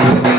Yeah.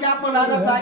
ज्या पदाचा